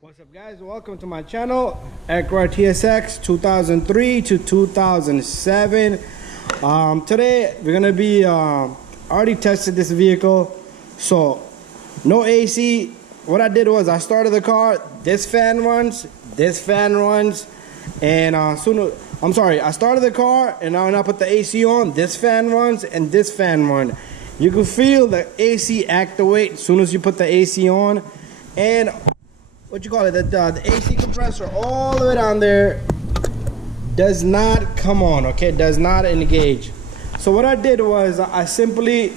What's up, guys? Welcome to my channel, Acura TSX 2003 to 2007. Today we're gonna be already tested this vehicle, so no AC. What I did was I started the car, this fan runs, and I started the car and now when I put the AC on, this fan runs and this fan runs. You can feel the AC activate as soon as you put the AC on, and the AC compressor all the way down there does not come on, okay? Does not engage. So what I did was I simply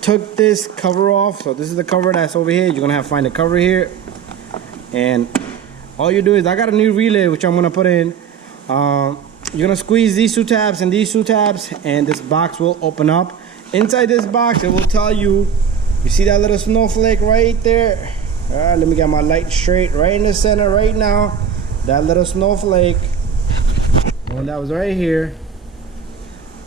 took this cover off. So this is the cover that's over here. You're gonna have to find the cover here, and all you do is, I got a new relay which I'm gonna put in. You're gonna squeeze these two tabs and these two tabs, and this box will open up. Inside this box it will tell you, you see that little snowflake right there? Let me get my light straight, right in the center right now. That little snowflake, and that was right here.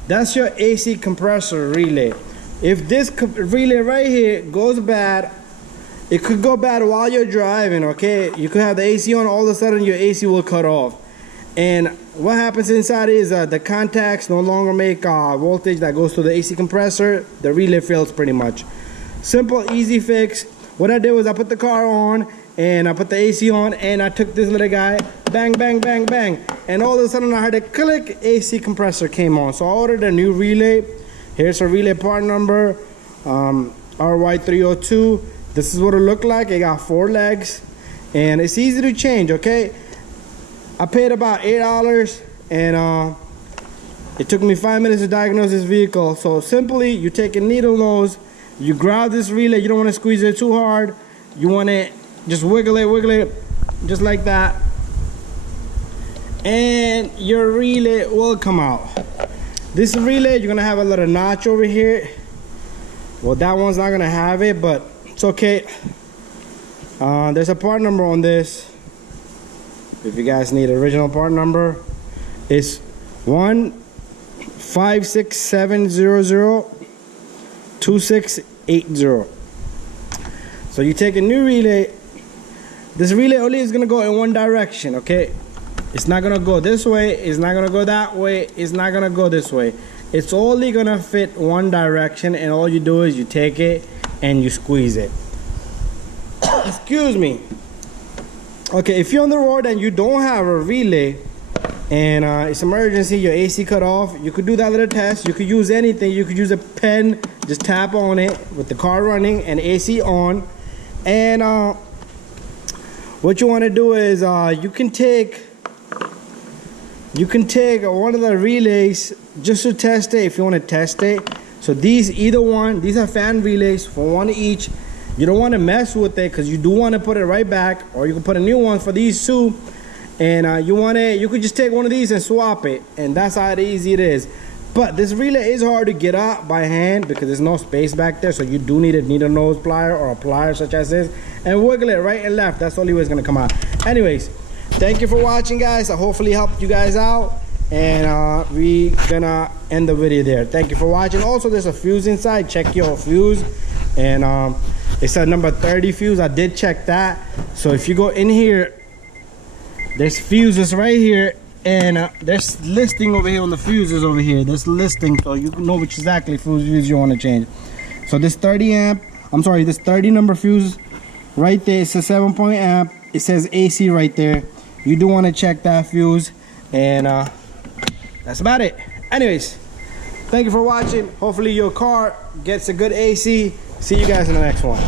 That's your AC compressor relay. If this relay right here goes bad, it could go bad while you're driving, okay? You could have the AC on, all of a sudden your AC will cut off. And what happens inside is the contacts no longer make voltage that goes to the AC compressor. The relay fails pretty much. Simple, easy fix. What I did was I put the car on and I put the AC on, and I took this little guy, bang, bang, bang, bang, and all of a sudden I heard a click, AC compressor came on. So I ordered a new relay. Here's a relay part number, RY302. This is what it looked like. It got 4 legs and it's easy to change, okay? I paid about $8 and it took me 5 minutes to diagnose this vehicle. So simply, you take a needle nose, you grab this relay. You don't want to squeeze it too hard. You want to just wiggle it just like that, and your relay will come out. This relay, you're gonna have a little notch over here. Well, that one's not gonna have it, but it's okay. There's a part number on this. If you guys need original part number, it's 156700260. So you take a new relay. This relay only is gonna go in one direction, okay? It's not gonna go this way, it's not gonna go that way, it's not gonna go this way. It's only gonna fit one direction, and all you do is you take it and you squeeze it. Excuse me. Okay, if you're on the road and you don't have a relay and it's emergency, your AC cut off, you could do that little test. You could use anything. You could use a pen, just tap on it with the car running and AC on. And what you want to do is you can take one of the relays just to test it, if you want to test it. So these are fan relays for one each. You don't want to mess with it because you do want to put it right back, or you can put a new one for these two. And you could just take one of these and swap it, and that's how easy it is. But this relay is hard to get out by hand because there's no space back there, so you do need a needle nose plier or a plier such as this, and wiggle it right and left. That's the only way it's gonna come out. Anyways, thank you for watching, guys. I hopefully helped you guys out, and we gonna end the video there. Thank you for watching. Also, there's a fuse inside. Check your fuse, and it's a number 30 fuse. I did check that. So if you go in here, there's fuses right here, and there's listing over here on the fuses over here. There's listing, so you know which exactly fuse you want to change. So this 30 number fuse right there, it's a 7-point amp. It says AC right there. You do want to check that fuse, and that's about it. Anyways, thank you for watching. Hopefully your car gets a good AC. See you guys in the next one.